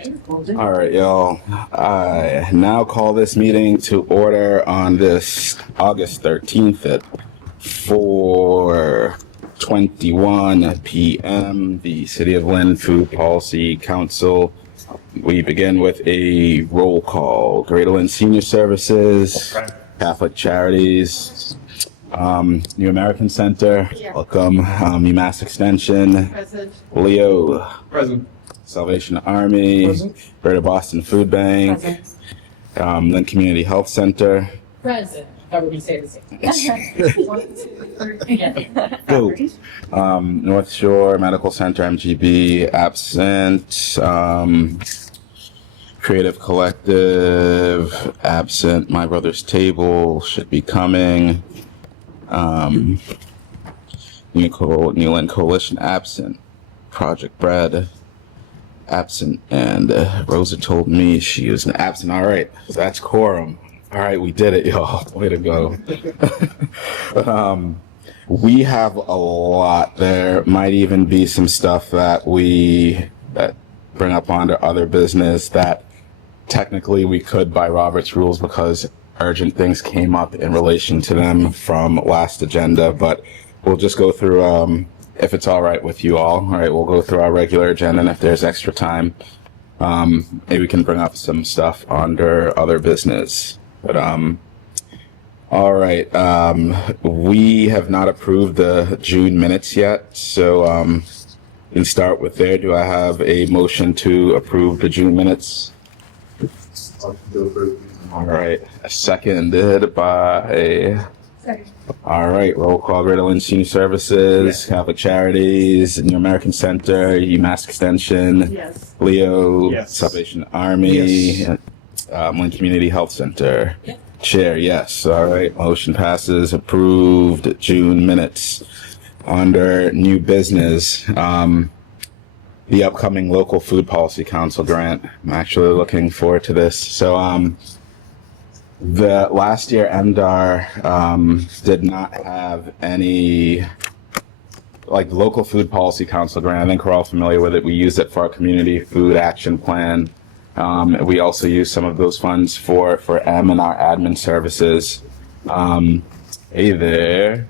All right, y'all. I now call this meeting to order on this August 13th at 4:21 p.m. The City of Lynn Food Policy Council. We begin with a roll call. Greater Lynn Senior Services, Catholic Charities, New American Center, welcome. UMass Extension, Present. Leo, Present. Salvation Army, Present. Greater Boston Food Bank, Present. Lynn Community Health Center. Present. How would we say the same? 1, 2, 3. Yeah. Go. North Shore Medical Center, MGB, absent. Creative Collective, absent. My Brother's Table should be coming. New Lynn Coalition, absent. Project Bread, absent. And Rosa told me she was an absent. All right, so that's quorum. All right, we did it, y'all. Way to go. We have a lot. There might even be some stuff that that bring up onto other business that technically we could by Robert's rules because urgent things came up in relation to them from last agenda, but we'll just go through, if it's all right with you all. All right, we'll go through our regular agenda, and if there's extra time, maybe we can bring up some stuff under other business. But all right, we have not approved the June minutes yet, so we can start with there. Do I have a motion to approve the June minutes? All right, seconded by. Second. All right, roll call. Greater Lynn Senior Services, Yes. Catholic Charities, New American Center, UMass Extension, Yes. Leo, Yes. Salvation Army, Yes. Lynn Community Health Center. Yep. Chair, yes. All right, motion passes. Approved June minutes. Under new business, the upcoming local food policy council grant. I'm actually looking forward to this. So, the last year MDR did not have any like local food policy council grant. I think we're all familiar with it. We use it for our community food action plan. We also use some of those funds for M and our admin services. Hey there.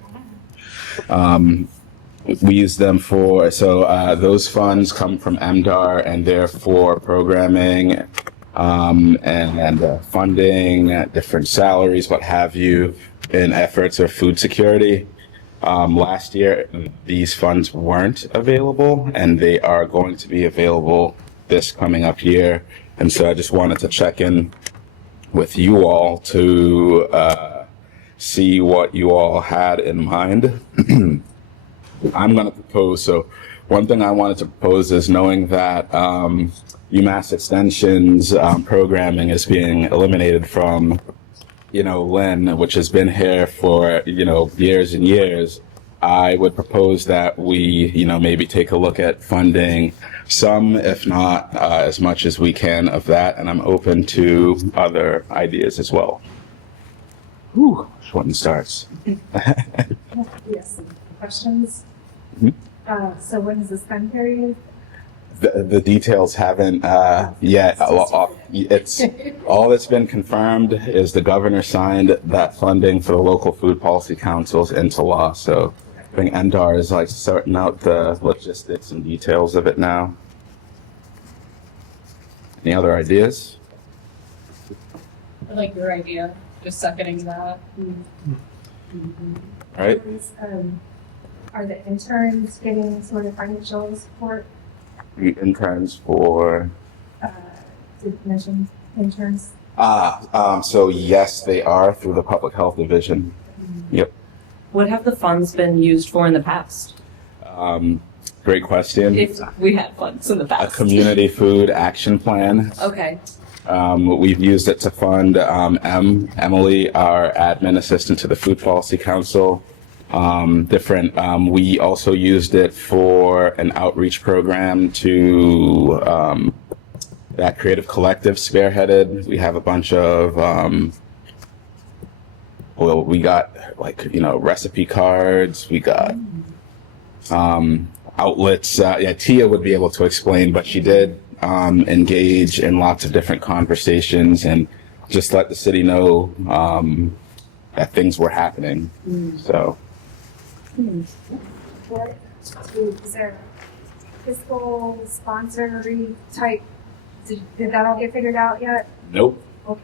We use them for, those funds come from MDR and they're for programming and funding, different salaries, what have you, in efforts of food security. Last year, these funds weren't available and they are going to be available this coming up year. And so I just wanted to check in with you all to see what you all had in mind. I'm going to propose, so one thing I wanted to propose is knowing that UMass Extension's programming is being eliminated from, Lynn, which has been here for, years and years. I would propose that we, maybe take a look at funding some, if not as much as we can of that, and I'm open to other ideas as well. Whew, which one starts? Yes, questions? Mm-hmm. So when is the spend period? The details haven't yet. It's all that's been confirmed is the governor signed that funding for the local food policy councils into law. So I think NDAR is like sorting out the logistics and details of it now. Any other ideas? I like your idea. Just seconding that. All right. Are the interns getting sort of financial support? The interns for. Did you mention interns? So yes, they are through the public health division. Yep. What have the funds been used for in the past? Great question. If we had funds in the A past. community food action plan. Okay. We've used it to fund Emily, our admin assistant to the Food Policy Council. We also used it for an outreach program to that Creative Collective spearheaded. We have a bunch of, we got recipe cards. We got outlets. Tia would be able to explain, but she did engage in lots of different conversations and just let the city know that things were happening. So What, is there fiscal sponsory type, did that all get figured out yet? nope. Okay.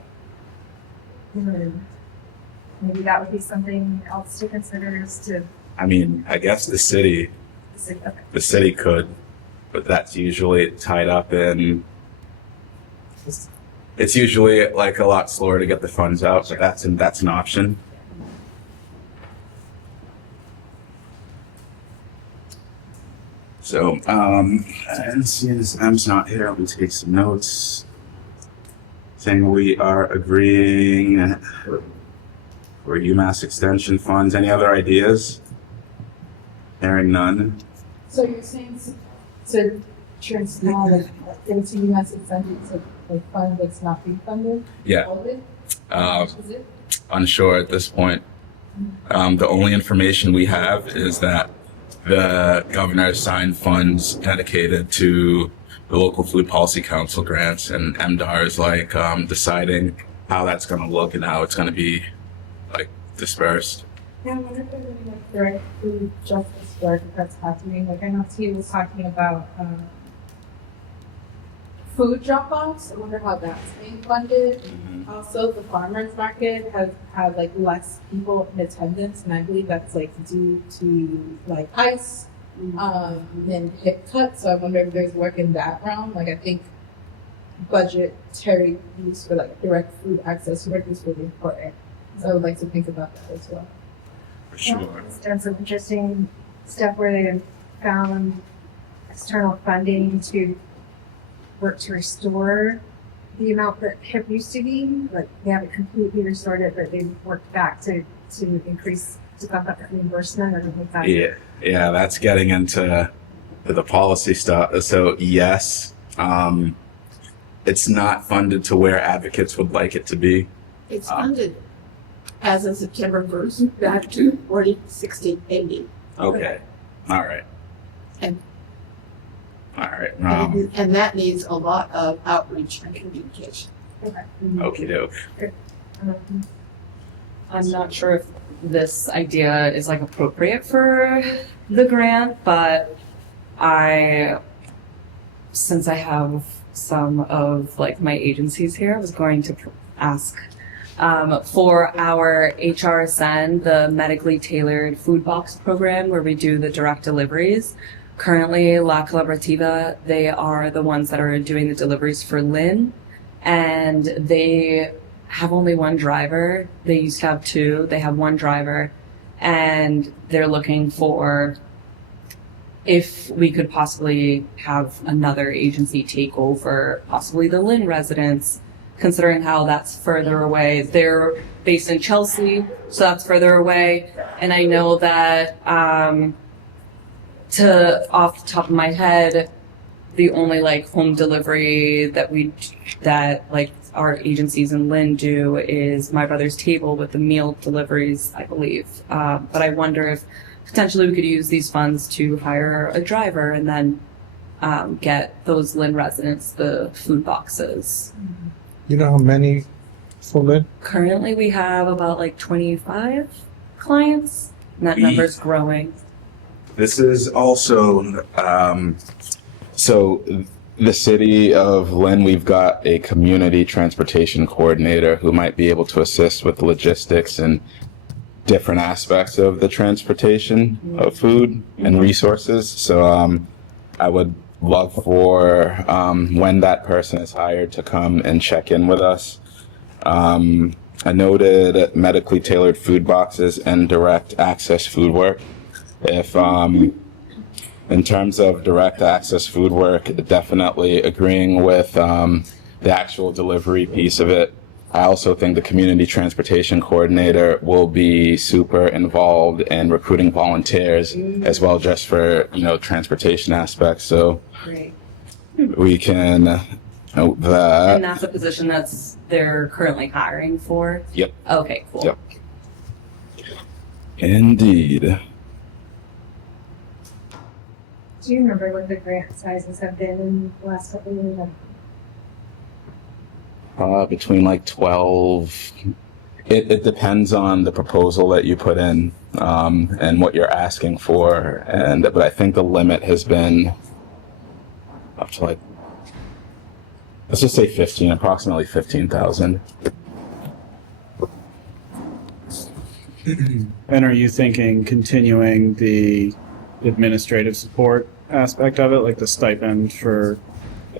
Maybe that would be something else to consider is to, I mean, I guess the city okay. could, but that's usually tied up in. It's usually like a lot slower to get the funds out, but that's an option. So, and seeing as M's not here, let me take some notes. Saying we are agreeing for UMass extension funds. Any other ideas? Hearing none. So you're saying to transfer like into UMass extension to like fund that's not being funded? Yeah. All of it? Is it? Unsure at this point. The only information we have is that the governor signed funds dedicated to the local food policy council grants, and MDAR is like deciding how that's going to look and how it's going to be like dispersed. Yeah, I wonder if there's any like direct food justice work if that's happening. Like I know T was talking about food drop-offs. I wonder how that's being funded. Also, the farmers market has had like less people in attendance, and I believe that's like due to like ice and hip cut. So I wonder if there's work in that realm. Like I think budgetary use for like direct food access work is really important. So I would like to think about that as well. For sure. It's done some interesting stuff where they found external funding to work to restore the amount that HIP used to be. Like they haven't completely restored it, but they've worked back to increase to bump up that reimbursement or something like that. Yeah, that's getting into the policy stuff. So yes, it's not funded to where advocates would like it to be. It's funded as of September 1st back to 40/60/80. Okay. All right. And- All right. And that needs a lot of outreach and communication. Okay. Okie doke. I'm not sure if this idea is like appropriate for the grant, but since I have some of like my agencies here, I was going to ask for our HRSN, the medically tailored food box program where we do the direct deliveries. Currently, La Colaborativa, they are the ones that are doing the deliveries for Lynn, and they have only one driver. They used to have two. They have one driver, and they're looking for if we could possibly have another agency take over, possibly the Lynn residents, considering how that's further away. They're based in Chelsea, so that's further away. And I know that off the top of my head, the only like home delivery that like our agencies in Lynn do is My Brother's Table with the meal deliveries, I believe. But I wonder if potentially we could use these funds to hire a driver and then get those Lynn residents the food boxes. You know how many for Lynn? Currently we have about like 25 clients, and that number's growing. This is also, so the city of Lynn, we've got a community transportation coordinator who might be able to assist with logistics and different aspects of the transportation of food and resources. So I would love for when that person is hired to come and check in with us. I noted medically tailored food boxes and direct access food work. If in terms of direct access food work, definitely agreeing with the actual delivery piece of it. I also think the community transportation coordinator will be super involved in recruiting volunteers as well, just for, transportation aspects. So Great. we can note that. And that's a position they're currently hiring for? Yep. Okay, cool. Yep. Indeed. Do you remember what the grant sizes have been in the last couple of years? Between like 12. It depends on the proposal that you put in, and what you're asking for. But I think the limit has been up to like, let's just say 15, approximately 15,000. And are you thinking continuing the administrative support aspect of it, like the stipend for?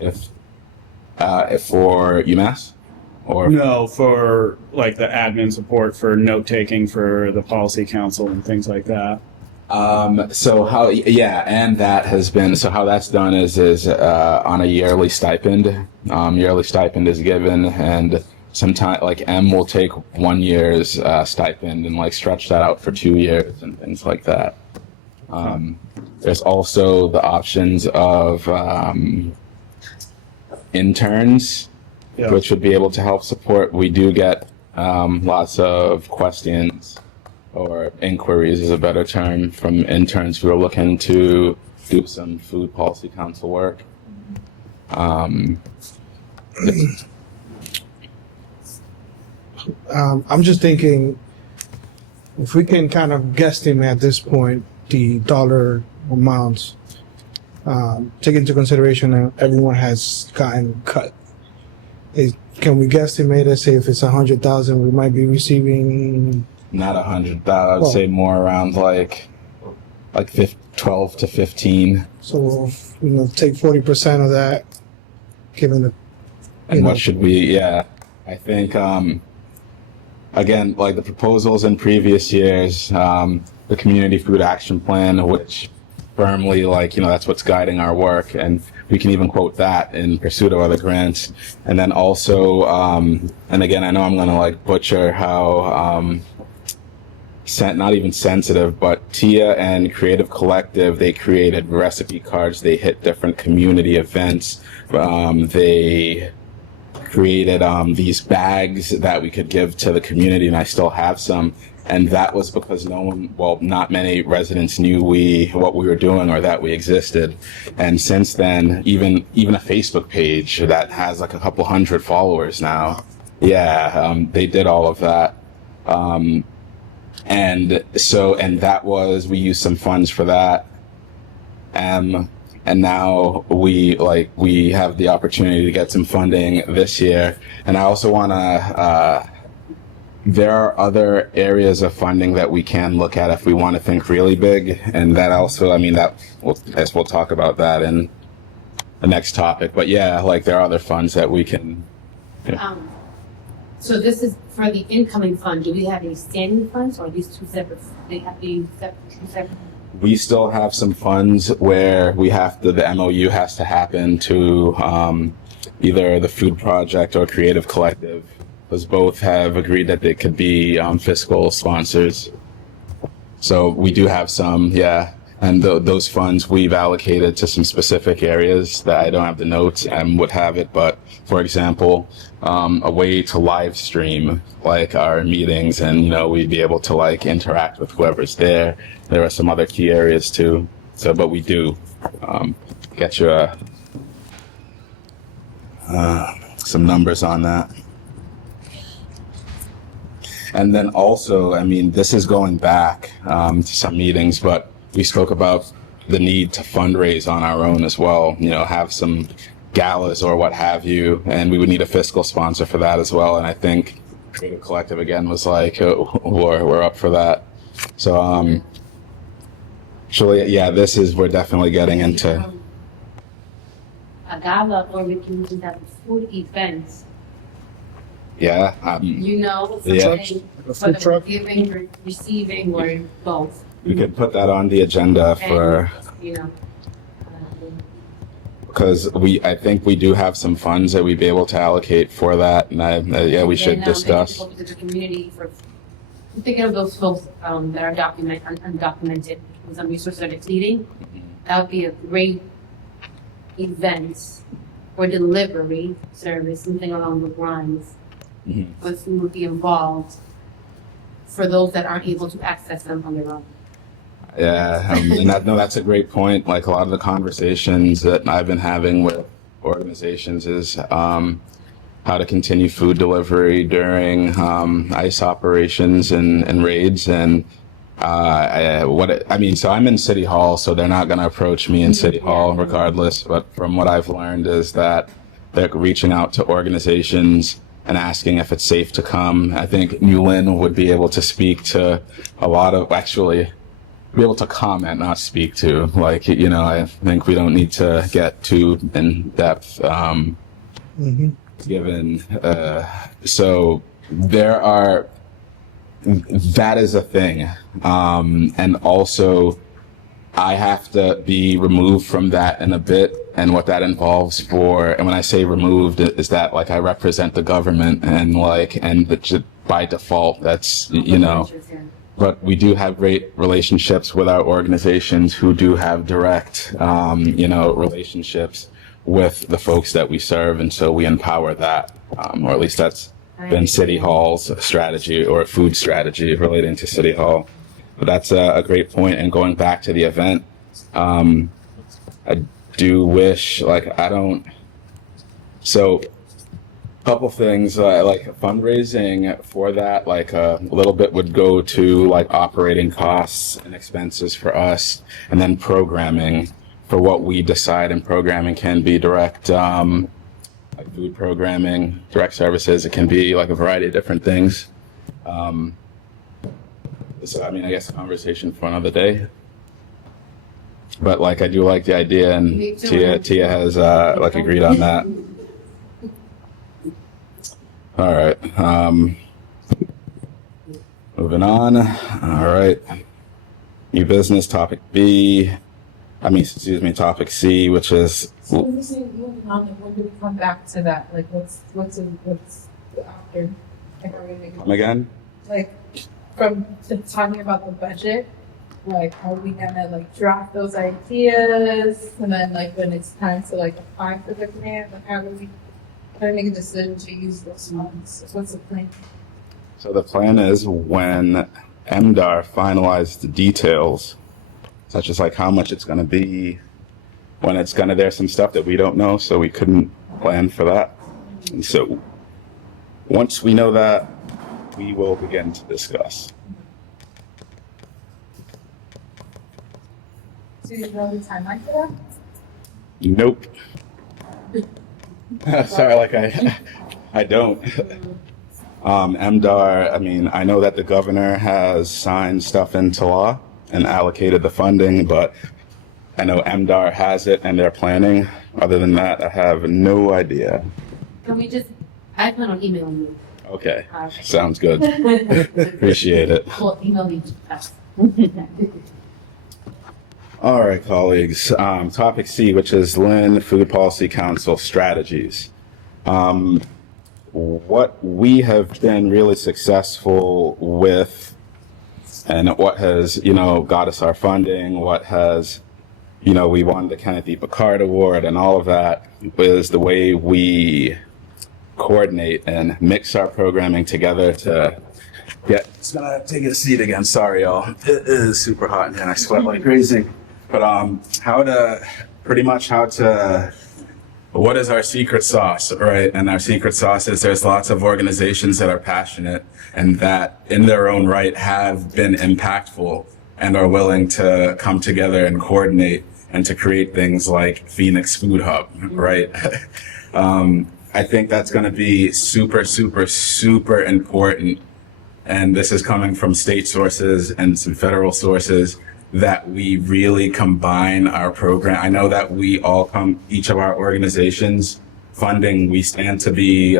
If for UMass, or No, for like the admin support for note taking for the policy council and things like that. so how and that has been so how that's done is on a yearly stipend. Yearly stipend is given, and sometimes like M will take 1 year's stipend and like stretch that out for 2 years and things like that. There's also the options of interns, Yeah. which would be able to help support. We do get lots of questions or inquiries is a better term from interns who are looking to do some food policy council work. I'm just thinking if we can kind of guesstimate at this point the dollar amounts, take into consideration that everyone has gotten cut. Can we guesstimate, let's say if it's 100,000, we might be receiving, Not 100,000. I'd Well- say more around like 12 to 15. so, take 40% of that, given the, And You know. what should we? Yeah, I think again, like the proposals in previous years, the Community Food Action Plan, which firmly that's what's guiding our work, and we can even quote that in pursuit of other grants. And then also, and again, I know I'm gonna like butcher how not even sensitive, but Tia and Creative Collective, they created recipe cards. They hit different community events. They created these bags that we could give to the community, and I still have some. And that was because not many residents knew what we were doing or that we existed. And since then, even a Facebook page that has like a couple hundred followers now. Yeah, they did all of that. And that was, we used some funds for that. And now we have the opportunity to get some funding this year. And I also want to, there are other areas of funding that we can look at if we want to think really big. And that also, we'll talk about that in the next topic. But yeah, there are other funds that we can. So this is for the incoming fund. Do we have any standing funds, or are these two separate? They have to be separate. We still have some funds where the MOU has to happen to either the Food Project or Creative Collective, because both have agreed that they could be fiscal sponsors. So we do have some, yeah. And those funds we've allocated to some specific areas that I don't have the notes and would have it. But for example, a way to live stream our meetings, and we'd be able to interact with whoever's there. There are some other key areas too. So, but we do get you some numbers on that. And then also, this is going back to some meetings, but we spoke about the need to fundraise on our own as well, have some galas or what have you, and we would need a fiscal sponsor for that as well. And I think Creative Collective again was we're up for that. So actually, yeah, we're definitely getting into A gala, or we can do that food events. yeah. A food truck? Giving, receiving, or both. We could put that on the agenda for. Because I think we do have some funds that we'd be able to allocate for that, and we should discuss. To the community I'm thinking of those folks that are undocumented with some resources that are depleting. That would be a great event or delivery service, something along the lines, Mhm. with who would be involved for those that aren't able to access them on their own. Yeah, and no, that's a great point. Like a lot of the conversations that I've been having with organizations is how to continue food delivery during ICE operations and raids. And so I'm in City Hall, so they're not going to approach me in City Hall regardless. But from what I've learned is that they're reaching out to organizations and asking if it's safe to come. I think New Lynn would be able to speak to a lot of, actually, be able to comment, not speak to. Like, I think we don't need to get too in depth, given, so there are, that is a thing. And also, I have to be removed from that in a bit, and what that involves and when I say removed, is that like I represent the government by default, that's, but we do have great relationships with our organizations who do have direct, relationships with the folks that we serve. And so we empower that, or at least that's been City Hall's strategy or food strategy relating to City Hall. But that's a great point. And going back to the event, I do wish, couple things, like fundraising for that, like a little bit would go to like operating costs and expenses for us, and then programming for what we decide. And programming can be direct, like food programming, direct services. It can be like a variety of different things. So I guess a conversation for another day. But like I do like the idea, and Tia has agreed on that. All right. Moving on. All right. New business, topic topic C, which is. So when you say moving on, when do we come back to that? Like, what's after? Like, are we making, Come again? like, from talking about the budget? Like, are we gonna like draft those ideas, and then like when it's time to like apply for the grant, like how do we make a decision to use those funds? What's the plan? So the plan is when MDAR finalizes the details, such as like how much it's going to be, when it's going to, there's some stuff that we don't know, so we couldn't plan for that. And so once we know that, we will begin to discuss. Do you know the timeline for Nope. Sorry, I don't. MDAR, I know that the governor has signed stuff into law and allocated the funding, but I know MDAR has it and they're planning. Other than that, I have no idea. I plan on emailing you. Okay, sounds good. Appreciate it. Well, email me first. All right, colleagues. Topic C, which is Lynn Food Policy Council strategies. What we have been really successful with, and what has, got us our funding, what has, we won the Kenneth E. Picard Award and all of that, is the way we coordinate and mix our programming together to get. It's gonna take a seat again. Sorry, y'all. It is super hot in here and I sweat like crazy. But what is our secret sauce, right? And our secret sauce is there's lots of organizations that are passionate and that in their own right have been impactful and are willing to come together and coordinate and to create things like Phoenix Food Hub, right? I think that's going to be super, super, super important. And this is coming from state sources and some federal sources, that we really combine our program. I know that we all each of our organizations, funding stands to be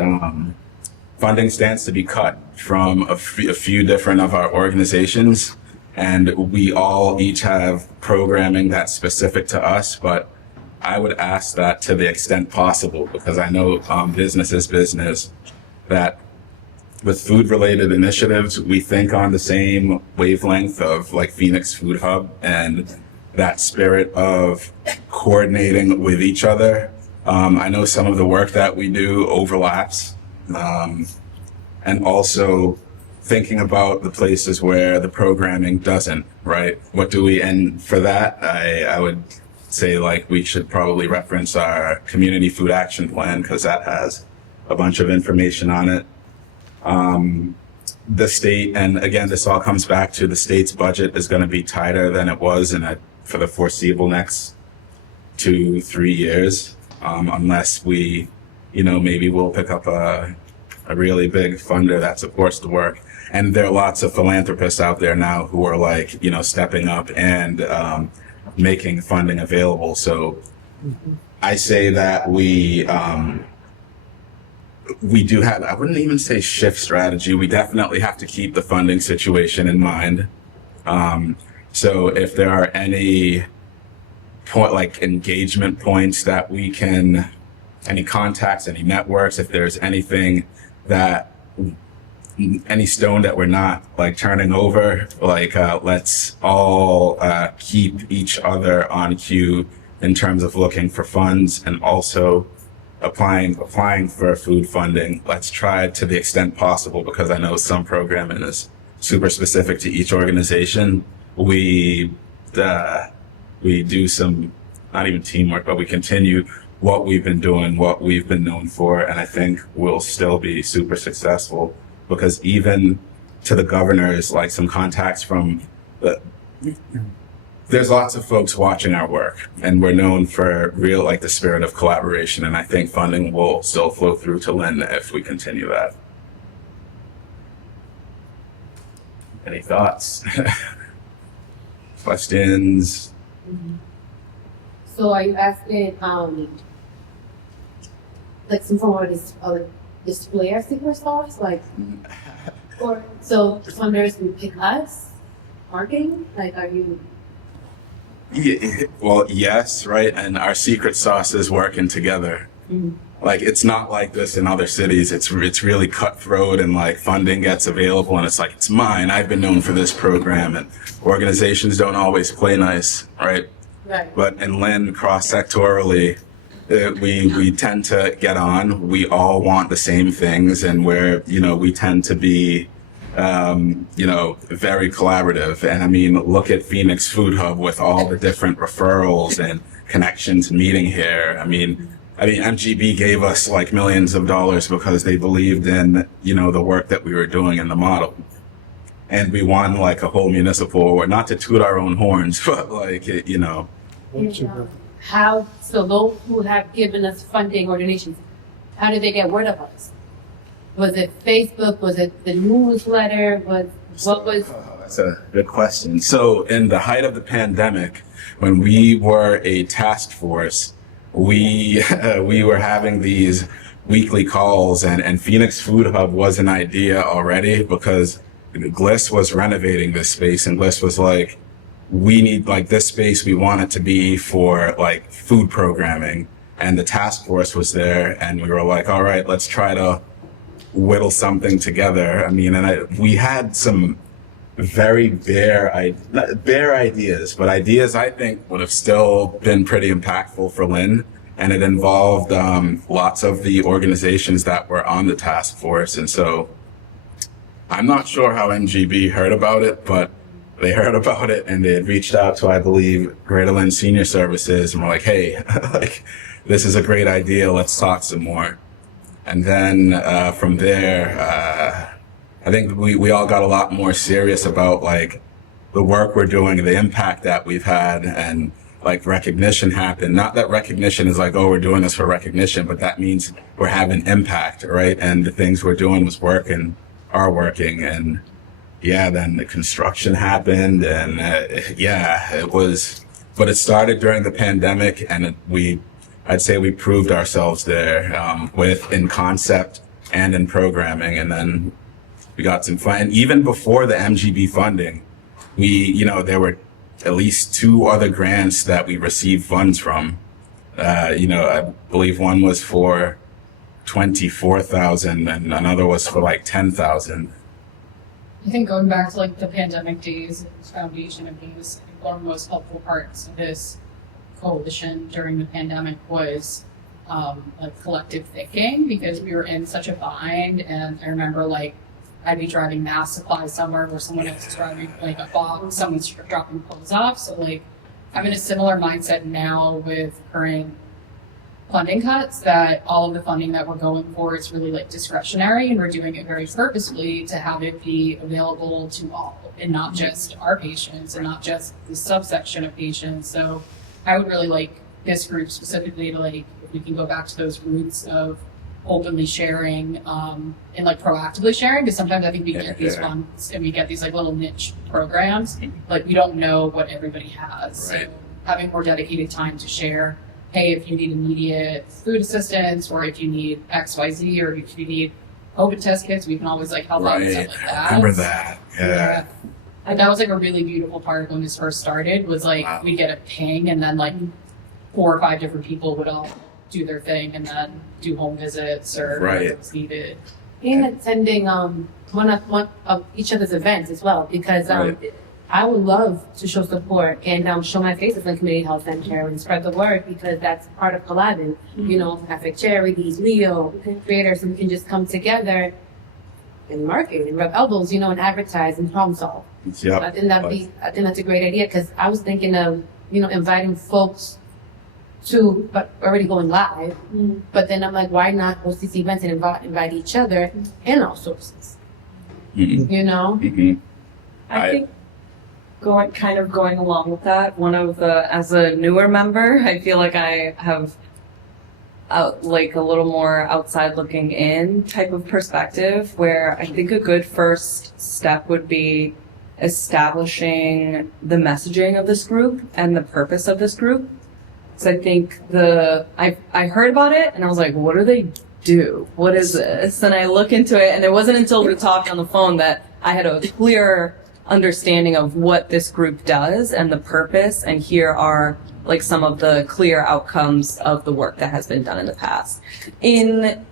cut from a few different of our organizations. And we all each have programming that's specific to us, but I would ask that to the extent possible, because I know business is business, that with food-related initiatives, we think on the same wavelength of like Phoenix Food Hub and that spirit of coordinating with each other. I know some of the work that we do overlaps. And also thinking about the places where the programming doesn't, right? What do we, and for that, I would say like we should probably reference our community food action plan because that has a bunch of information on it. The state, and again, this all comes back to the state's budget is going to be tighter than it was for the foreseeable next 2-3 years, unless we, maybe we'll pick up a really big funder that supports the work. And there are lots of philanthropists out there now who are like, stepping up and making funding available. So I say that we do have, I wouldn't even say shift strategy. We definitely have to keep the funding situation in mind. So if there are any engagement points that we can, any contacts, any networks, if there's anything that, any stone that we're not turning over, let's all keep each other on cue in terms of looking for funds and also applying for food funding. Let's try to the extent possible, because I know some programming is super specific to each organization. We do some, not even teamwork, but we continue what we've been doing, what we've been known for, and I think we'll still be super successful, because even to the governors, some contacts from there's lots of folks watching our work, and we're known for real, the spirit of collaboration, and I think funding will still flow through to Lynn if we continue that. Any thoughts? Questions? So are you asking, some form of display our secret sauce, or so funders can pick us, marketing? Are you? Yeah, well, yes, right, and our secret sauce is working together. It's not like this in other cities. It's really cutthroat, and funding gets available, and it's mine. I've been known for this program, and organizations don't always play nice, right? Right. But in Lynn, cross-sectorally, we tend to get on. We all want the same things, and we tend to be, very collaborative. And I mean, look at Phoenix Food Hub with all the different referrals and connections meeting here. I mean, MGB gave us millions of dollars because they believed in, the work that we were doing in the model. And we won a whole municipal award, not to toot our own horns, but How, so those who have given us funding or donations, how did they get word of us? Was it Facebook? Was it the newsletter? What was? That's a good question. So in the height of the pandemic, when we were a task force, we were having these weekly calls, and Phoenix Food Hub was an idea already, because Gliss was renovating this space, and Gliss was we need this space, we want it to be for food programming. And the task force was there, and we were all right, let's try to whittle something together. I mean, and we had some very bare ideas, but ideas I think would have still been pretty impactful for Lynn. And it involved lots of the organizations that were on the task force. And so I'm not sure how MGB heard about it, but they heard about it, and they had reached out to, I believe, Greater Lynn Senior Services, and were hey, this is a great idea, let's talk some more. And then from there, I think we all got a lot more serious about the work we're doing, the impact that we've had, and recognition happened. Not that recognition is oh, we're doing this for recognition, but that means we're having impact, right? And the things we're doing are working. And yeah, then the construction happened, and it was, but it started during the pandemic, and I'd say we proved ourselves there, in concept and in programming, and then we got some fun. And even before the MGB funding, there were at least 2 other grants that we received funds from. I believe one was for $24,000 and another was for $10,000. I think going back to the pandemic days, its foundation of these, one of the most helpful parts of this coalition during the pandemic was collective thinking, because we were in such a bind. And I remember I'd be driving mass supplies somewhere where someone else is driving like a box, someone's dropping clothes off. So like I'm in a similar mindset now with current funding cuts, that all of the funding that we're going for is really like discretionary, and we're doing it very purposefully to have it be available to all and not just our patients and not just the subsection of patients. So I would really like this group specifically to like, if we can go back to those roots of openly sharing and like proactively sharing, because sometimes I think we get these funds and we get these like little niche programs, like we don't know what everybody has. Right. So having more dedicated time to share, hey, if you need immediate food assistance, or if you need XYZ, or if you need COVID test kits, we can always like help out and stuff like that. Remember that. Yeah. And that was like a really beautiful part when this first started, was like we'd get a ping and then like 4 or 5 different people would all do their thing and then do home visits or whatever was needed. And attending one of each other's events as well, because I would love to show support and show my face as a community health center and spread the word, because that's part of collabing. You know, Catholic Charities, Leo, creators, and we can just come together and market and rub elbows, you know, and advertise and problem solve. Yep. I think that's a great idea, because I was thinking of, you know, inviting folks to, but already going live. But then I'm like, why not host these events and invite each other and all sources? You know? I think going along with that, as a newer member, I feel like I have like a little more outside looking in type of perspective, where I think a good first step would be establishing the messaging of this group and the purpose of this group. So I think I heard about it and I was like, what do they do? What is this? And I look into it, and it wasn't until we talked on the phone that I had a clear understanding of what this group does and the purpose, and here are like some of the clear outcomes of the work that has been done in the past in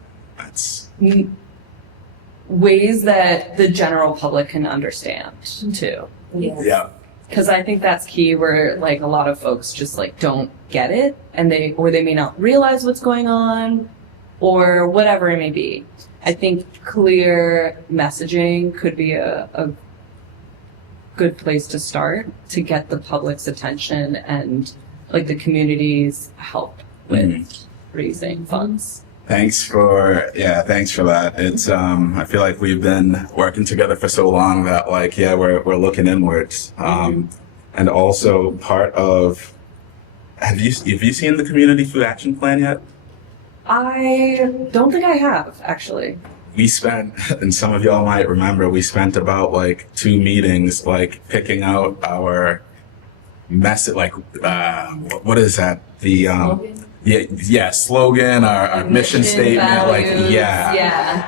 ways that the general public can understand too. Yeah. Because I think that's key, where like a lot of folks just like don't get it, and they may not realize what's going on or whatever it may be. I think clear messaging could be a good place to start to get the public's attention and like the community's help with raising funds. Thanks for that. It's I feel like we've been working together for so long that like we're looking inwards. And also part of, have you seen the Community Food Action Plan yet? I don't think I have, actually. We spent, and some of y'all might remember, we spent about like 2 meetings like picking out our message, like what is that? The slogan, our mission statement, values,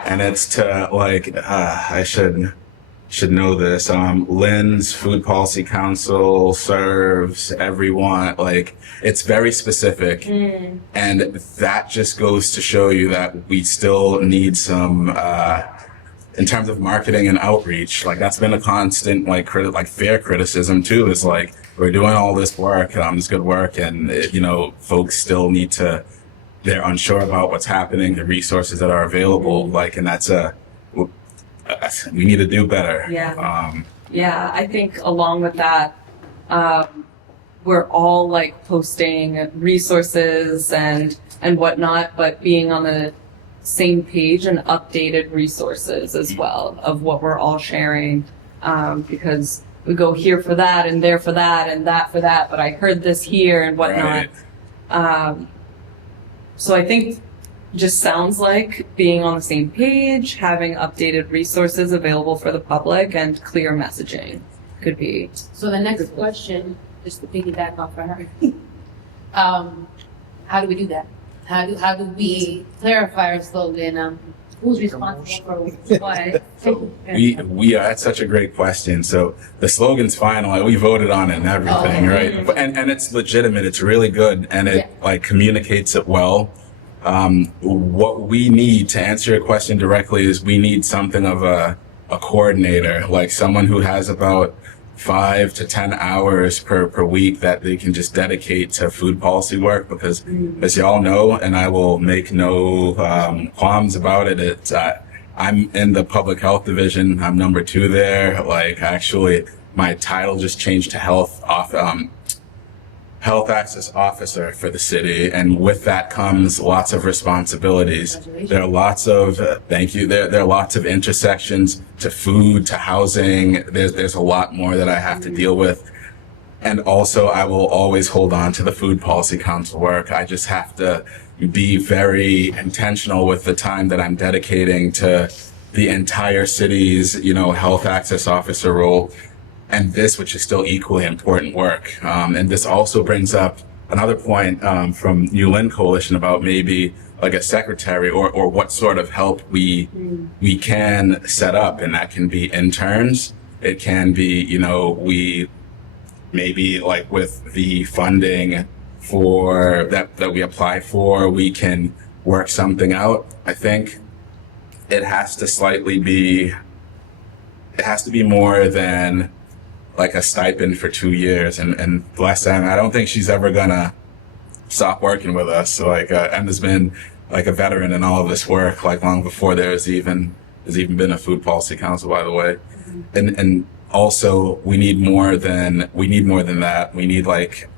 and it's to like I should know this. Lynn's Food Policy Council serves everyone. Like, it's very specific, and that just goes to show you that we still need some in terms of marketing and outreach. Like, that's been a constant fair criticism too. Is like, we're doing all this work, this good work, and folks still need to. They're unsure about what's happening, the resources that are available. Like, and that's we need to do better. I think along with that, we're all like posting resources and whatnot, but being on the same page and updated resources as well of what we're all sharing, because we go here for that and there for that and that for that, but I heard this here and whatnot. So I think just sounds like being on the same page, having updated resources available for the public, and clear messaging could be. So the next question, just to piggyback off of her, how do we do that? How do we clarify our slogan? Who's responsible for what? That's such a great question. So the slogan's final. We voted on it and everything, right? But, and it's legitimate. It's really good, and it like communicates it well. What we need, to answer your question directly, is we need something of a coordinator, like someone who has about 5 to 10 hours per week that they can just dedicate to food policy work, because as y'all know, and I will make no qualms about it, I'm in the public health division. I'm number 2 there. Like, actually, my title just changed to health access officer for the city, and with that comes lots of responsibilities. There are lots of thank you. There are lots of intersections to food, to housing. There's a lot more that I have to deal with. And also, I will always hold on to the Food Policy Council work. I just have to be very intentional with the time that I'm dedicating to the entire city's, health access officer role, and this, which is still equally important work. And this also brings up another point from New Lynn Coalition about maybe like a secretary or what sort of help we can set up, and that can be interns. It can be, we maybe like with the funding for that we apply for, we can work something out. I think it has to be more than like a stipend for 2 years. And bless Em, I don't think she's ever gonna stop working with us. So like Emma's been like a veteran in all of this work, like long before there's even been a Food Policy Council, by the way. And also we need more than that. We need, like,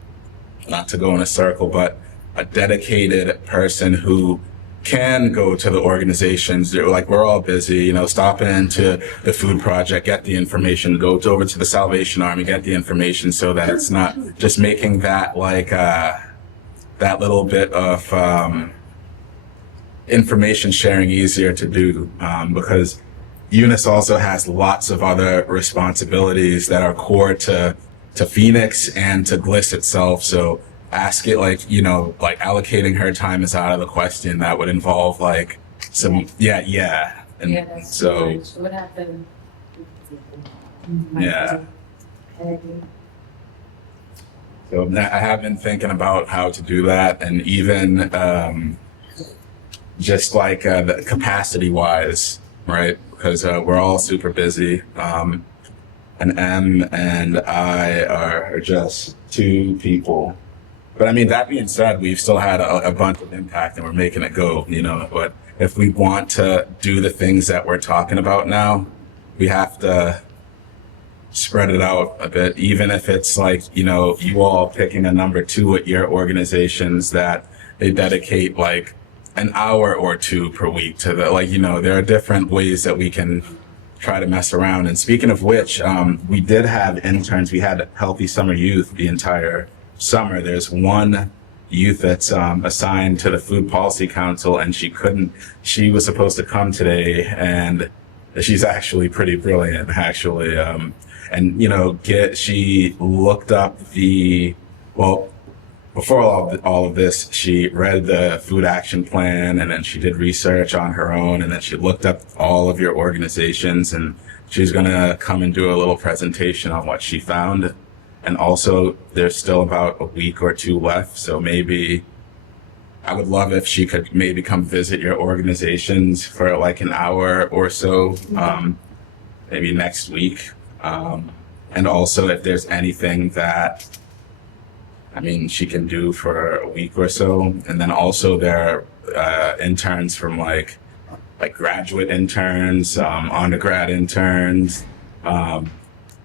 not to go in a circle, but a dedicated person who can go to the organizations. Like, we're all busy, stop into the food project, get the information, go over to the Salvation Army, get the information, so that it's not just making that like that little bit of information sharing easier to do, because Eunice also has lots of other responsibilities that are core to Phoenix and to Gliss itself. So ask it like allocating her time is out of the question. That would involve like some, yeah. And that's so, too much. What happened? yeah. So I have been thinking about how to do that, and even just like the capacity wise, right? Because we're all super busy. And Em and I are just 2 people. But I mean, that being said, we've still had a bunch of impact, and we're making it go, But if we want to do the things that we're talking about now, we have to spread it out a bit, even if it's like, you all picking a number 2 at your organizations that they dedicate like an hour or 2 per week to the, like, there are different ways that we can try to mess around. And speaking of which, we did have interns. We had Healthy Summer Youth the entire summer. There's one youth that's assigned to the Food Policy Council, and she was supposed to come today, and she's actually pretty brilliant, actually. And she looked up before all of this, she read the food action plan, and then she did research on her own, and then she looked up all of your organizations, and she's going to come and do a little presentation on what she found. And also, there's still about a week or 2 left, so maybe I would love if she could maybe come visit your organizations for like an hour or so, maybe next week. And also, if there's anything that she can do for a week or so. And then also there are interns from like graduate interns, undergrad interns,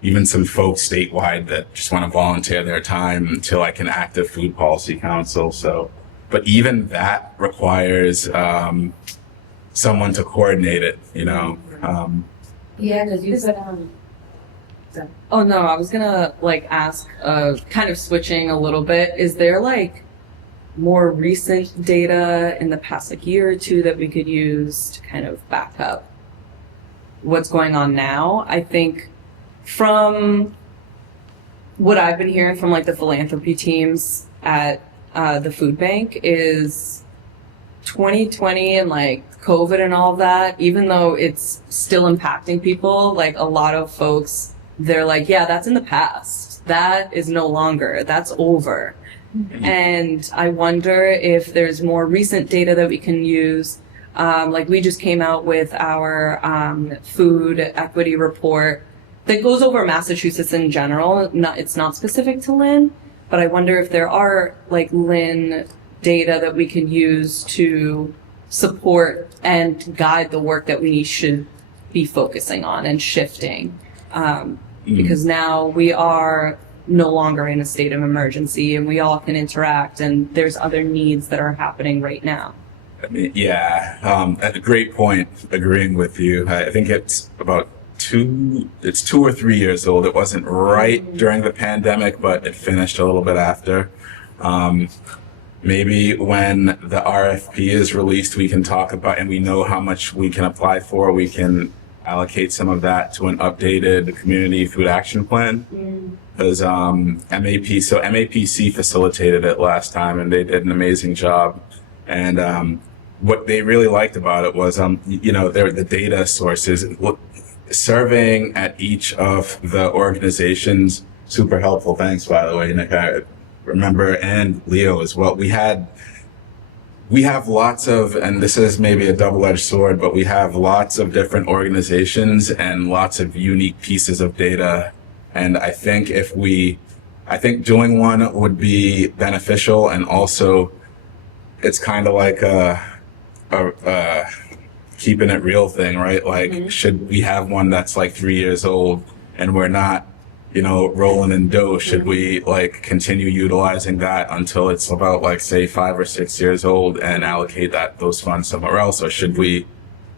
even some folks statewide that just want to volunteer their time to like an active Food Policy Council. So, but even that requires someone to coordinate it, Yeah, because you said Oh no, I was gonna like ask, kind of switching a little bit, is there like more recent data in the past like year or 2 that we could use to kind of back up what's going on now? I think from what I've been hearing from like the philanthropy teams at the food bank is 2020 and like COVID and all of that, even though it's still impacting people, like a lot of folks, they're like, yeah, that's in the past. That is no longer. That's over. Mm-hmm. And I wonder if there's more recent data that we can use. Like we just came out with our food equity report that goes over Massachusetts in general. It's not specific to Lynn, but I wonder if there are like Lynn data that we can use to support and guide the work that we should be focusing on and shifting. Because now we are no longer in a state of emergency and we all can interact, and there's other needs that are happening right now. I mean, yeah, a great point. Agreeing with you. I think it's about 2 or 3 years old. It wasn't right during the pandemic, but it finished a little bit after. Maybe when the RFP is released, we can talk about, and we know how much we can apply for, we can allocate some of that to an updated community food action plan. Because MAPC facilitated it last time, and they did an amazing job. And what they really liked about it was, the data sources, surveying at each of the organizations, super helpful. Thanks, by the way, Nick. I remember, and Leo as well. We have lots of, and this is maybe a double-edged sword, but we have lots of different organizations and lots of unique pieces of data. And I think doing one would be beneficial, and also it's kind of like a keeping it real thing, right? Like, should we have one that's like 3 years old and we're not, rolling in dough? Should we like continue utilizing that until it's about like, say, 5 or 6 years old and allocate those funds somewhere else? Or should we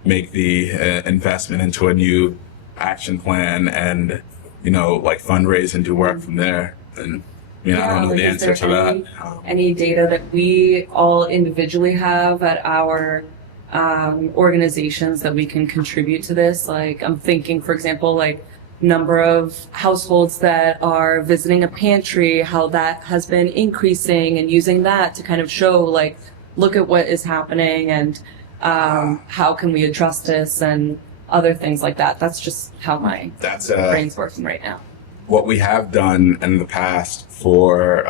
make the investment into a new action plan and, like fundraise and do work from there? And I don't know like, the answer to that. Any data that we all individually have at our organizations that we can contribute to this? Like, I'm thinking, for example, like number of households that are visiting a pantry, how that has been increasing, and using that to kind of show, like, look at what is happening and how can we address this and other things like that. That's just how my brain's working right now. What we have done in the past for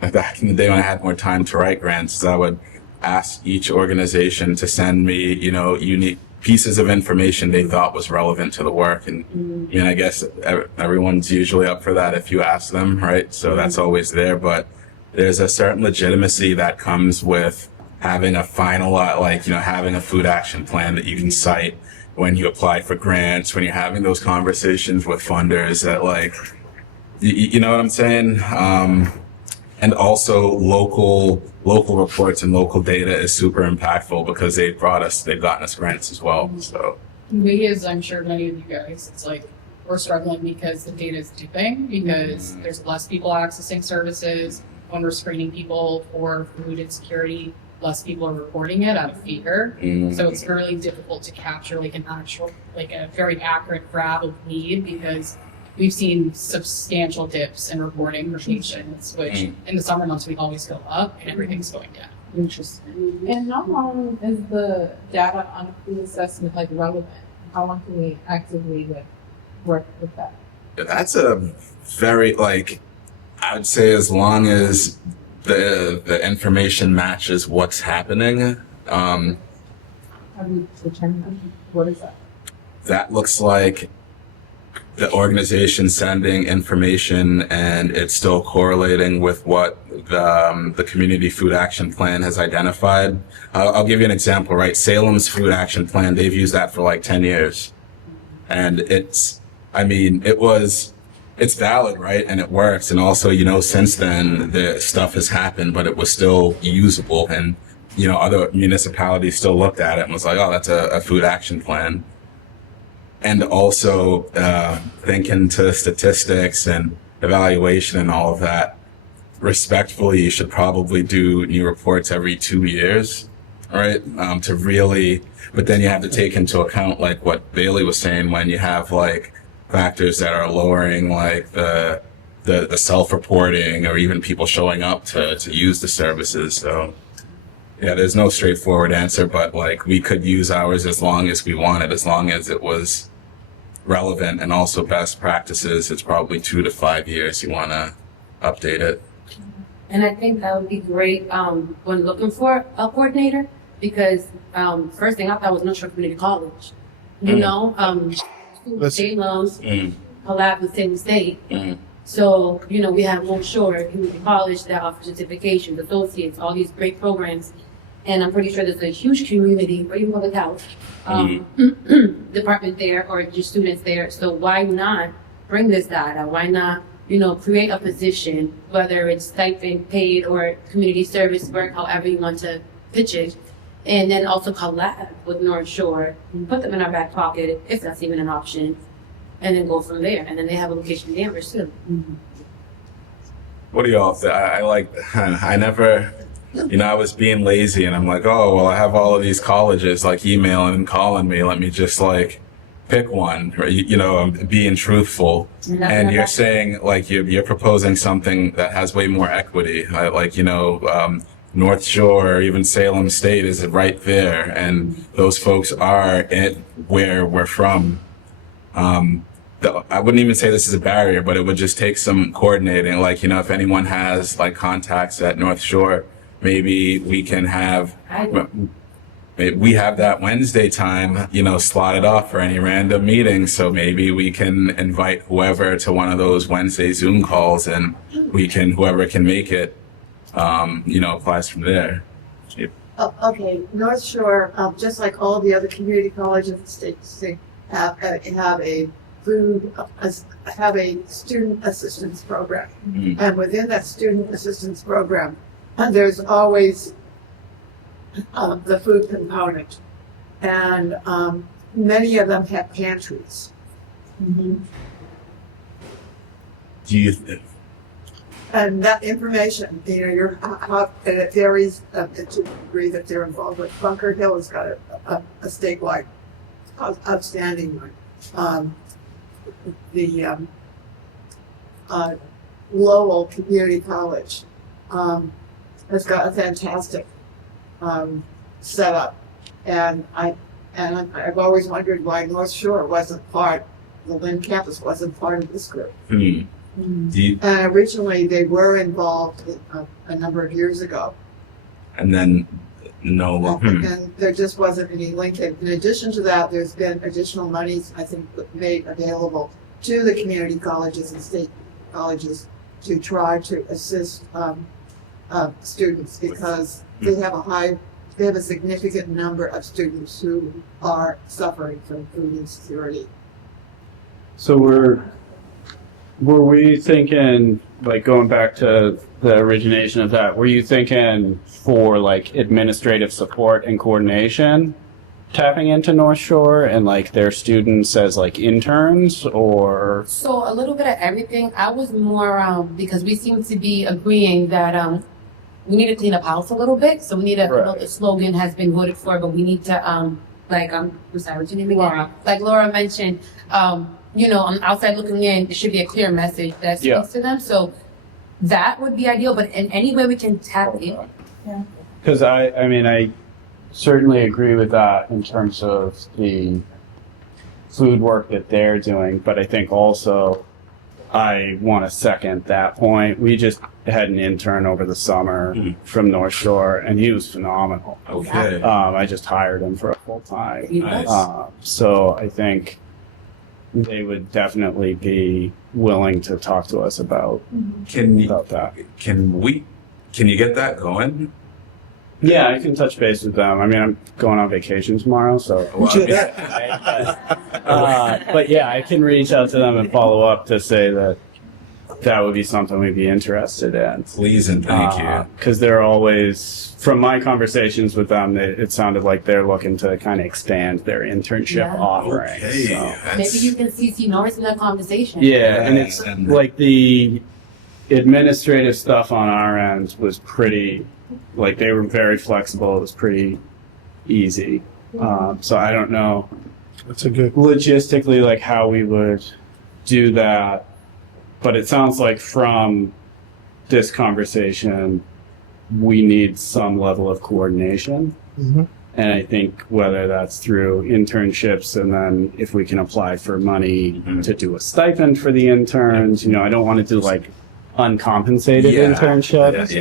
back in the day when I had more time to write grants is I would ask each organization to send me, unique pieces of information they thought was relevant to the work. And I guess everyone's usually up for that if you ask them, right? So that's always there. But there's a certain legitimacy that comes with having a final, having a food action plan that you can cite when you apply for grants, when you're having those conversations with funders that, like, you know what I'm saying? And also local reports and local data is super impactful because they've gotten us grants as well. So we, as I'm sure many of you guys, it's like we're struggling because the data is dipping, because there's less people accessing services. When we're screening people for food insecurity, less people are reporting it out of fear. So it's really difficult to capture like a very accurate grab of need, because we've seen substantial dips in reporting for patients, which in the summer months we always go up and everything's going down. Interesting. And how long is the data on food assessment relevant? How long can we actively work with that? that's a very, I would say as long as the information matches what's happening, How do you determine what is that? that looks like the organization sending information and it's still correlating with what the community food action plan has identified. I'll give you an example, right? Salem's food action plan, they've used that for 10 years. And it's valid, right? And it works. And also, since then the stuff has happened, but it was still usable. And, other municipalities still looked at it and was like, oh, that's a food action plan. And also thinking to statistics and evaluation and all of that, respectfully, you should probably do new reports every 2 years, right? But then you have to take into account what Bailey was saying, when you have factors that are lowering the self-reporting or even people showing up to use the services. So yeah, there's no straightforward answer, but we could use ours as long as we wanted, as long as it was relevant and also best practices. It's probably 2 to 5 years you want to update it. And I think that would be great when looking for a coordinator, because first thing I thought was North Shore Community College. State loans collab with Salem State. So, we have North Shore Community College that offers certifications, associates, all these great programs. And I'm pretty sure there's a huge community, or even public health, department there, or just students there. So why not bring this data? Why not, create a position, whether it's stipend paid or community service work, however you want to pitch it, and then also collab with North Shore, and put them in our back pocket if that's even an option, and then go from there. And then they have a location in Danvers too. What do y'all think? I never, I was being lazy and I'm like, oh, well, I have all of these colleges like emailing and calling me. Let me just like pick one, or, I'm being truthful. And you're saying like you're proposing something that has way more equity. North Shore or even Salem State is right there. And those folks are where we're from. I wouldn't even say this is a barrier, but it would just take some coordinating. Like, if anyone has like contacts at North Shore, maybe we can have, we have that Wednesday time, slotted off for any random meeting. So maybe we can invite whoever to one of those Wednesday Zoom calls, and whoever can make it, applies from there. Okay, North Shore, just like all the other community colleges in the state, have a student assistance program. And within that student assistance program, there's always the food component. And many of them have pantries. And that information, it varies to the degree that they're involved with. Bunker Hill has got a statewide outstanding one. The Lowell Community College has got a fantastic setup, and I've always wondered why North Shore the Lynn campus wasn't part of this group. And originally they were involved a number of years ago. And then And there just wasn't any linkage. In addition to that, there's been additional monies, I think, made available to the community colleges and state colleges to try to assist students, because they have a significant number of students who are suffering from food insecurity. So were we thinking, like, going back to the origination of that, were you thinking for like administrative support and coordination, tapping into North Shore and like their students as like interns, or? So a little bit of everything. I was more because we seem to be agreeing that we need to clean up house a little bit. So we need to, the slogan has been voted for, but we need to I'm sorry, what's your name again? Laura. Like Laura mentioned, on the outside looking in, it should be a clear message that speaks to them. So that would be ideal, but in any way we can tap in. Because I certainly agree with that in terms of the food work that they're doing, but I think also I want to second that point. We just had an intern over the summer from North Shore, and he was phenomenal. Okay. I just hired him for a full time. Nice. So I think they would definitely be willing to talk to us about that. Can you get that going? Yeah, I can touch base with them. I mean, I'm going on vacation tomorrow, so. But yeah, I can reach out to them and follow up to say that that would be something we'd be interested in. Please and thank you. Because they're always, from my conversations with them, it sounded like they're looking to kind of expand their internship offerings. Okay. So. Maybe you can CC Norris in that conversation. Yeah, and it's like the administrative stuff on our end was pretty, like they were very flexible. It was pretty easy. So I don't know. That's a good. Logistically, like how we would do that. But it sounds like from this conversation, we need some level of coordination. Mhm. And I think whether that's through internships, and then if we can apply for money to do a stipend for the interns, I don't want to do like uncompensated internships,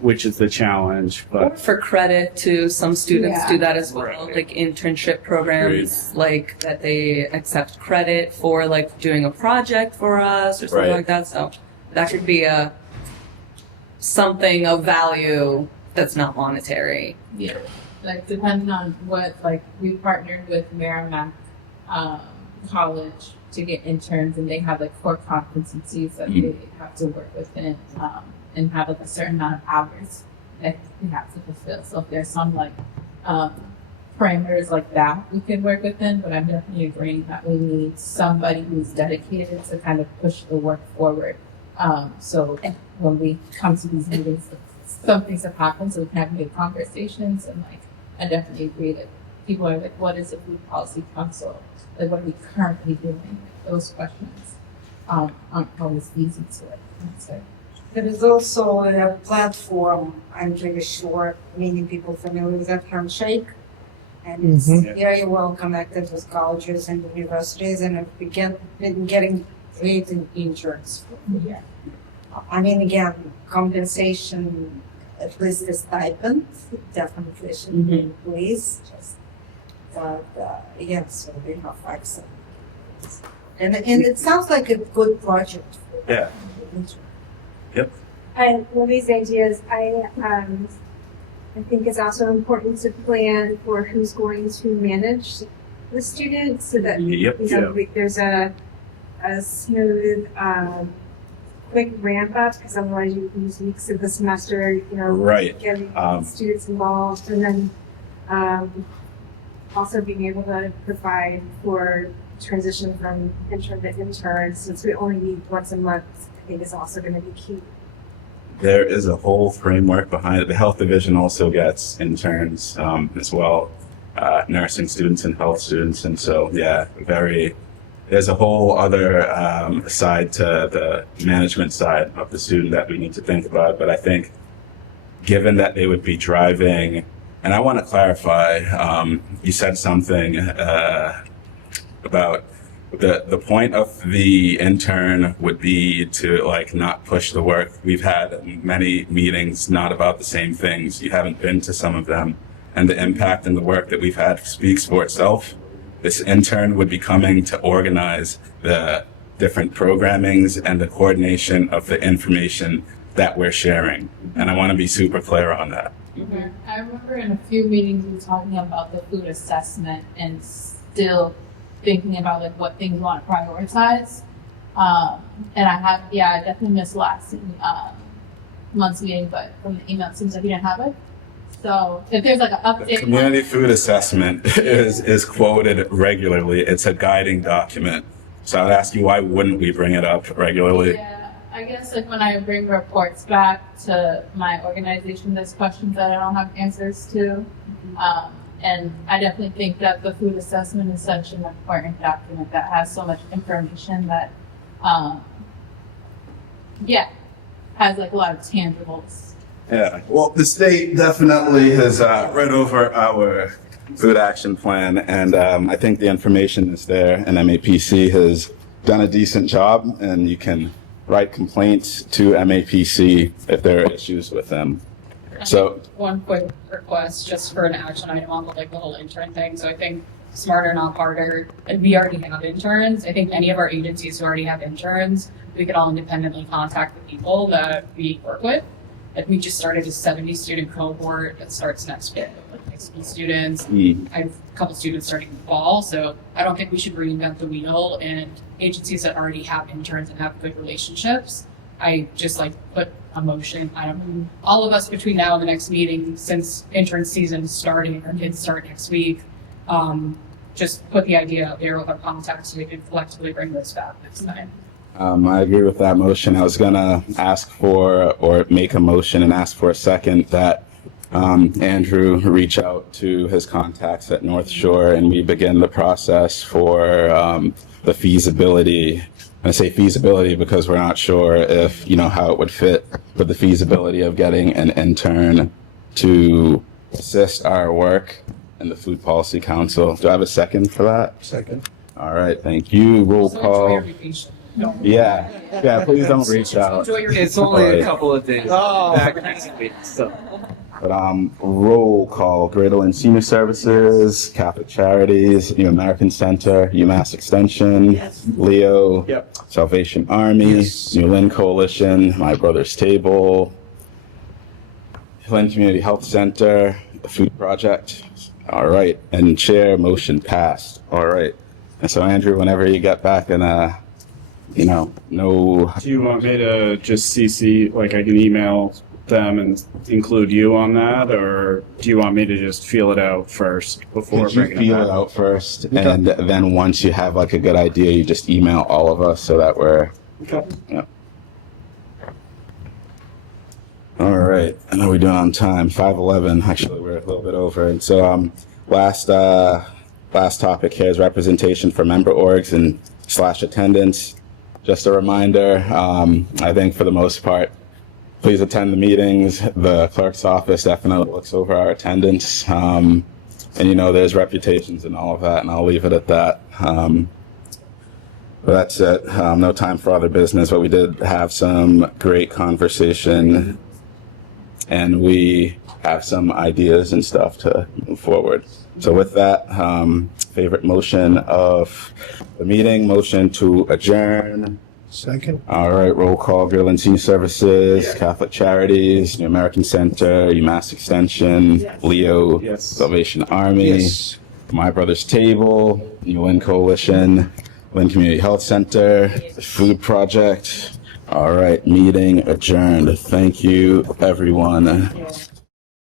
which is the challenge. Or But for credit too, some students do that as well, Right. like internship programs, like that they accept credit for like doing a project for us or something Right. like that. So that could be something of value that's not monetary. Yeah, like depending on what, like we partnered with Merrimack College to get interns, and they have like core competencies that they have to work within, and have like a certain amount of hours that they have to fulfill. So if there's some like parameters like that we can work within, but I'm definitely agreeing that we need somebody who's dedicated to kind of push the work forward. So when we come to these meetings, some things have happened, so we can have good conversations, and like I definitely agree that people are like, what is a food policy council? Like, what are we currently doing? Those questions aren't always easy to like answer. There is also a platform, I'm pretty sure many people familiar with that, Handshake. And it's very well connected with colleges and universities, and we've been getting great interns from here. I mean, again, compensation, at least the stipend, definitely should be in place. But yeah, so they have access. And it sounds like a good project. Yeah. And one of these ideas, I think it's also important to plan for who's going to manage the students, so that there's a smooth, quick ramp up, because otherwise you lose weeks of the semester, getting students involved, and then also being able to provide for transition from intern to intern, since we only meet once a month, I think is also going to be key. There is a whole framework behind it. The health division also gets interns as well, nursing students and health students. And so, there's a whole other side to the management side of the student that we need to think about. But I think given that they would be driving, and I want to clarify, you said something about the point of the intern would be to like not push the work. We've had many meetings not about the same things. You haven't been to some of them, and the impact and the work that we've had speaks for itself. This intern would be coming to organize the different programmings and the coordination of the information that we're sharing. And I want to be super clear on that. Mm-hmm. I remember in a few meetings we were talking about the food assessment and still thinking about like what things we want to prioritize. And I definitely missed last month's meeting, but from the email it seems like you didn't have it. So if there's like an update. The community food assessment is quoted regularly. It's a guiding document. So I'd ask you, why wouldn't we bring it up regularly? Yeah, I guess like when I bring reports back to my organization, there's questions that I don't have answers to. And I definitely think that the food assessment is such an important document that has so much information that, has like a lot of tangibles. Yeah, well, the state definitely has read over our food action plan, and I think the information is there, and MAPC has done a decent job, and you can write complaints to MAPC if there are issues with them. So one quick request just for an action item on the whole intern thing. So I think smarter, not harder. And we already have interns. I think any of our agencies who already have interns, we could all independently contact the people that we work with. Like we just started a 70 student cohort that starts next week, like high school students. I have a couple students starting in the fall, so I don't think we should reinvent the wheel. And agencies that already have interns and have good relationships, I just put a motion. All of us between now and the next meeting, since intern season is starting, our kids start next week, just put the idea out there with our contacts so we can collectively bring this back next time. I agree with that motion. I was gonna ask for, or make a motion and ask for a second, that Andrew reach out to his contacts at North Shore and we begin the process for the feasibility. I say feasibility because we're not sure if, how it would fit, but the feasibility of getting an intern to assist our work in the Food Policy Council. Do I have a second for that? Second. All right, thank you. Roll So enjoy call. your vacation. Yeah, please don't reach out. Enjoy your It's only Right. a couple of days. Oh. Back next week, so. But roll call. Greater Lynn Senior Services, Catholic Charities, New American Center, UMass Extension, Leo, Yep. Salvation Army, Yes. New Lynn Coalition, My Brother's Table, Lynn Community Health Center, the food project. All right, and chair motion passed. All right. And so Andrew, whenever you get back and no. Do you want me to just CC, like I can email them and include you on that, or do you want me to just feel it out first before Could you bringing feel it it back? out first, and then once you have like a good idea, you just email all of us so that we're. Okay. Yep. All right, I know we're doing on time. 5:11. Actually, we're a little bit over. And so, last topic here is representation for member orgs and / attendance. Just a reminder. I think for the most part, please attend the meetings. The clerk's office definitely looks over our attendance. And there's reputations and all of that, and I'll leave it at that. But that's it. No time for other business, but we did have some great conversation, and we have some ideas and stuff to move forward. So with that, favorite motion of the meeting, motion to adjourn. Second. All right, roll call. Girl and Senior Services, Catholic Charities, New American Center, UMass Extension, Leo, Yes. Salvation Army, Yes. My Brother's Table, New Lynn Coalition, Lynn Community Health Center, the Food Project. All right, meeting adjourned. Thank you, everyone.